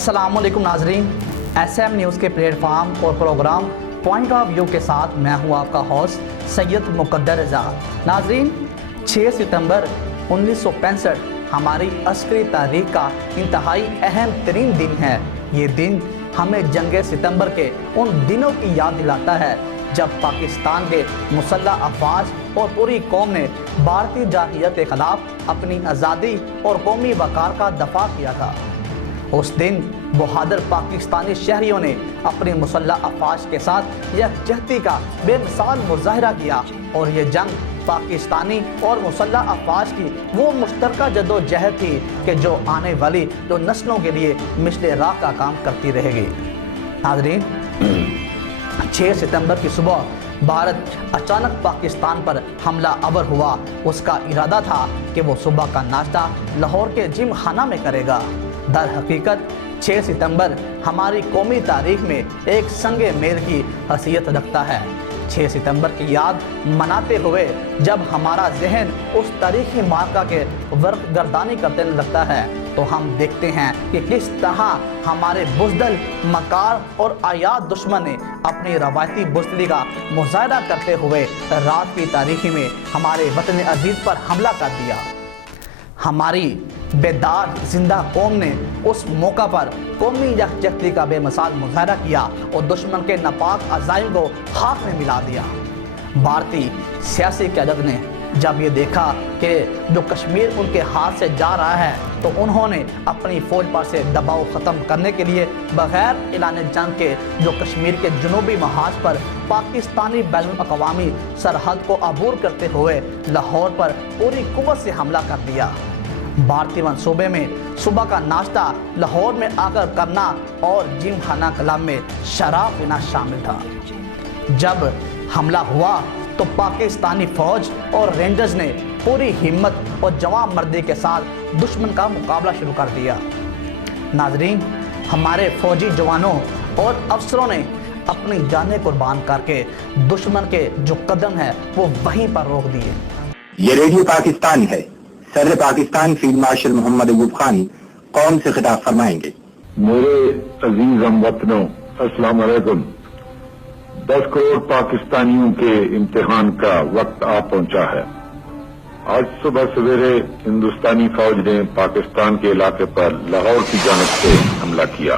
अस्सलाम वालेकुम नाजरीन, SM न्यूज़ के प्लेटफार्म और प्रोग्राम पॉइंट ऑफ व्यू के साथ मैं हूं आपका होस्ट सैयद मुकद्दर रज़ा। नाजरीन, 6 सितंबर 1965 हमारी अस्करी तारीख का इंतहाई अहम तरीन दिन है। ये दिन हमें जंग सितंबर के उन दिनों की याद दिलाता है जब पाकिस्तान के मुसल्लह अफवाज और पूरी कौम ने भारतीय जाहिलियत के खिलाफ अपनी आज़ादी और कौमी वक़ार का दफा किया था। उस दिन बहादुर पाकिस्तानी शहरियों ने अपनी मुसल्लह अफवाज के साथ यकजहती का बेमिसाल मुजाहिरा किया और ये जंग पाकिस्तानी और मुसल्लह अफवाज की वो मुश्तरका जदोजहद थी कि जो आने वाली दो नस्लों के लिए मिसले राह का काम करती रहेगी। नाज़रीन, 6 सितंबर की सुबह भारत अचानक पाकिस्तान पर हमला आवर हुआ। उसका इरादा था कि वो सुबह का नाश्ता लाहौर के जिम खाना में करेगा। दर हकीकत 6 सितंबर हमारी कौमी तारीख में एक संगे मेल की हैसियत रखता है। 6 सितंबर की याद मनाते हुए जब हमारा जहन उस तारीखी मार्का के वर्क गर्दानी करते लगता है तो हम देखते हैं कि किस तरह हमारे बुज़दिल, मकार और आयात दुश्मन ने अपनी रवायती बुज़दिली का मुजाहिरा करते हुए रात की तारीखी में हमारे वतन अजीज़ पर हमला कर दिया। हमारी बेदार जिंदा कौम ने उस मौका पर कौमी यकजहती का बेमिसाल मुजाहिरा किया और दुश्मन के नापाक अज़ाइम को खाक में मिला दिया। भारतीय सियासी क़यादत ने जब ये देखा कि जो कश्मीर उनके हाथ से जा रहा है तो उन्होंने अपनी फ़ौज पर से दबाव ख़त्म करने के लिए बग़ैर ऐलान जंग के जो कश्मीर के जनूबी महाज पर पाकिस्तानी बैनुल-अक़वामी सरहद को अबूर करते हुए लाहौर पर पूरी कुव्वत से हमला कर दिया। भारतीय मनसूबे में सुबह का नाश्ता लाहौर में आकर करना और जिम खाना क्लब में शराब पीना शामिल था। जब हमला हुआ तो पाकिस्तानी फौज और रेंजर्स ने पूरी हिम्मत और जवान मर्दी के साथ दुश्मन का मुकाबला शुरू कर दिया। नाजरीन, हमारे फौजी जवानों और अफसरों ने अपनी जानें कुर्बान करके दुश्मन के जो कदम है वो वहीं पर रोक दिए। ये रेडियो पाकिस्तान है। सदर पाकिस्तान फील्ड मार्शल मोहम्मद अयूब खान कौम से खिताब फरमाएंगे। मेरे अजीज हमवतनों, अस्सलाम वालेकुम। 10 करोड़ पाकिस्तानियों के इम्तिहान का वक्त आ पहुंचा है। आज सुबह सवेरे हिंदुस्तानी फौज ने पाकिस्तान के इलाके पर लाहौर की जानिब से हमला किया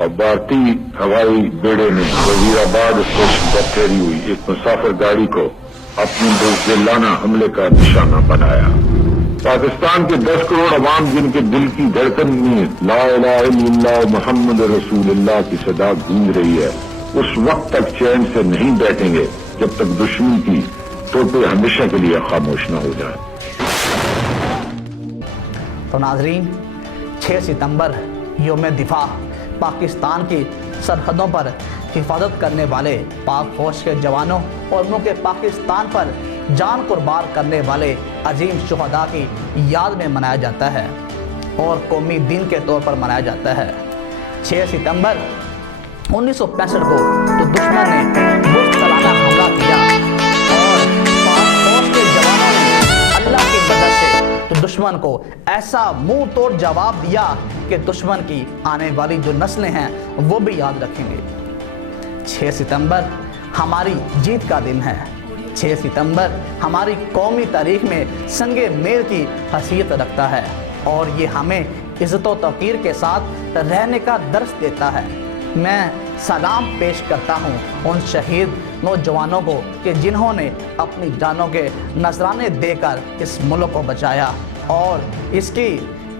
और भारतीय हवाई बेड़े ने वजीराबाद स्टेशन पर ठहरी हुई एक मुसाफिर गाड़ी को अपने बुज़दिलाना हमले का निशाना बनाया। पाकिस्तान के 10 करोड़ अवाम जिनके दिल की धड़कन में ला इलाहा इल्लल्लाह मुहम्मद रसूलुल्लाह की सदा गूंज रही है, उस वक्त तक चैन से नहीं बैठेंगे जब तक दुश्मन की टोपे हमेशा के लिए खामोश न हो जाए। तो नाजरीन, 6 सितंबर यौम दिफा पाकिस्तान की सरहदों पर हिफाजत करने वाले पाक फौज के जवानों और मुल्क पाकिस्तान पर जान कुर्बान करने वाले अजीम शुहदा की याद में मनाया जाता है और कौमी दिन के तौर पर मनाया जाता है। 6 सितंबर 1965 को तो दुश्मन ने बुज़दिलाना हमला किया और पाक फौज के जवानों ने अल्लाह की मदद से तो दुश्मन को ऐसा मुंह तोड़ जवाब दिया कि दुश्मन की आने वाली जो नस्लें हैं वो भी याद रखेंगे। 6 सितंबर हमारी जीत का दिन है। 6 सितंबर हमारी कौमी तारीख में संगे मेल की हैसियत रखता है और ये हमें इज़्ज़त व तौक़ीर के साथ रहने का दर्स देता है। मैं सलाम पेश करता हूँ उन शहीद नौजवानों को कि जिन्होंने अपनी जानों के नजराने देकर इस मुल्क को बचाया और इसकी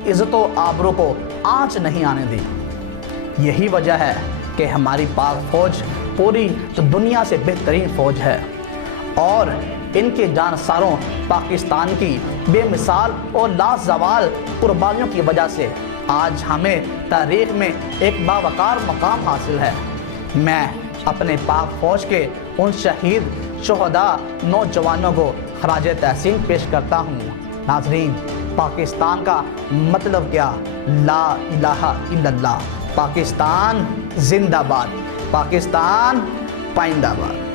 इज़्ज़त व आबरू को आँच नहीं आने दी। यही वजह है कि हमारी पाक फौज पूरी दुनिया से बेहतरीन फौज है और इनके जानसारों पाकिस्तान की बेमिसाल और लाजवाल कुर्बानियों की वजह से आज हमें तारीख में एक बावकार मकाम हासिल है। मैं अपने पाक फौज के उन शहीद शुहदा नौजवानों को खराज तहसीन पेश करता हूँ। नाजरीन, पाकिस्तान का मतलब क्या? ला इलाहा इल्लल्लाह। पाकिस्तान जिंदाबाद, पाकिस्तान पाइंदाबाद।